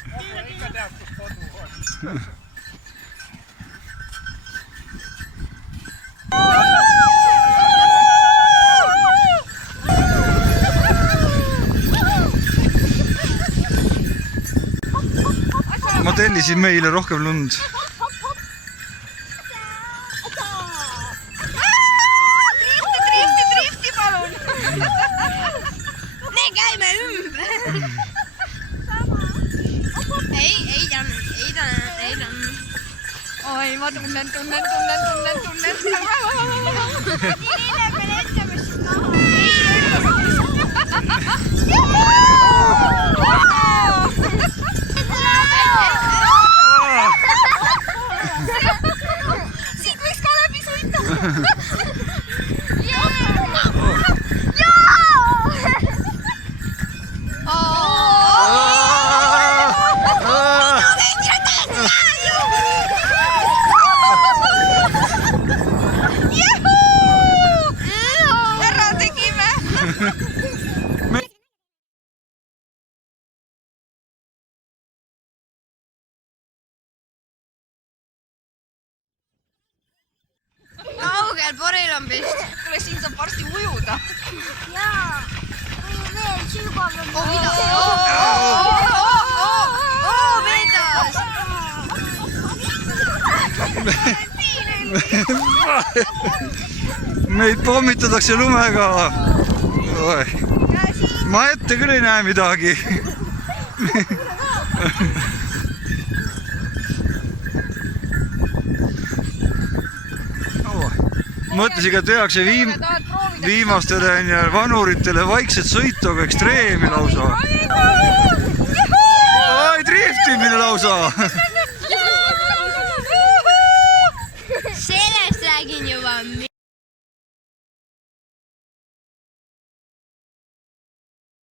Ikka teab, kus kodu on. Ma tellisin meile rohkem lund. Drifti palun! Me käime ümber! Ei Jan. Oi, ma tunnen. Siit võiks ka läbi sõita! Ära tegime! Kaugel Boril on vist. Kuule, siin saab varsti ujuda. Jaa, või veel sügavam. Vedas! Meid pommitatakse lumega. Ma ette küll ei näe midagi. Mõtlesin, et tehakse viimastele vanuritele vaikset sõitu, aga ekstreemi lausa. Ai, driftimine lausa!